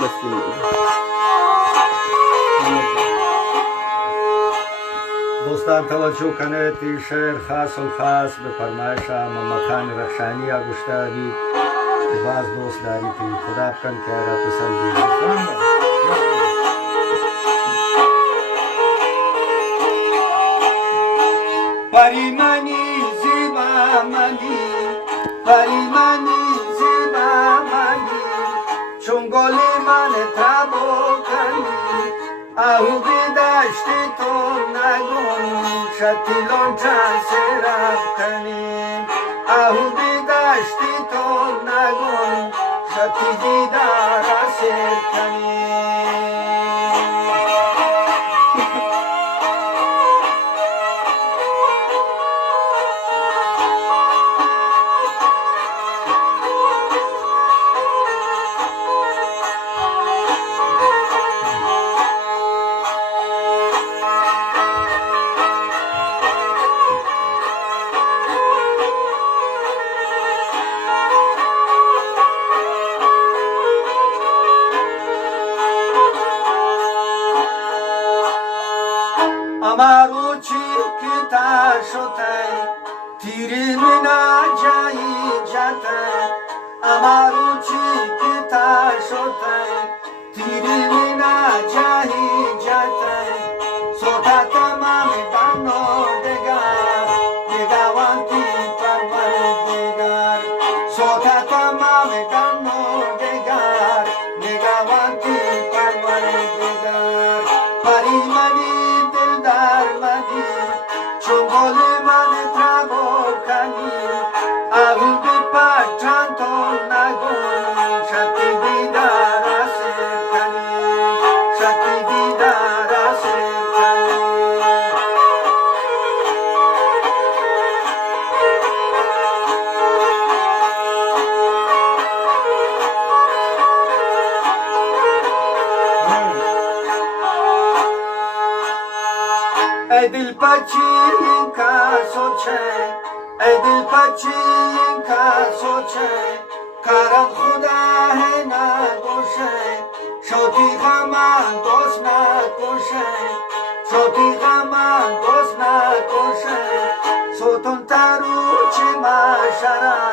بسیم. دوستان توجه کنید این شعر خاص الخاص به فرمایش محمد خان رخشانی گوشتاری که باز دوست داری که خدا کن که را پسندید. پری منی زیبا منی، پری منی زیبا منی، چون گل من تابو کنی، آهو دشتی تو نگون شتیلون چند سراب کنی، آهو دشتی تو نگون شتی دیدار سر کنی. امارو چی کتا شوتای تیری مینا جایی جاتای، امارو چی کتا شوتای تیری مینا جایی جاتای، سوتا تمام دانو دگار دگاوانتی پرور دگار، سوتا تمام دانو دگار دگاوانتی پرور دگار. پری منی دلدار منی، چون گل من تابو کنی، آهو بپچان تو نگون شتی دیدار سر کنی، شتی دیدار سر کنی. ای دل پچین کا سوچه، ای دل پچین کا سوچه، کارم خدا ہے نگوشه، شوتی غمان دوست نکوشه، شوتی غمان دوست نکوشه، سوتون تارو چی ماشرا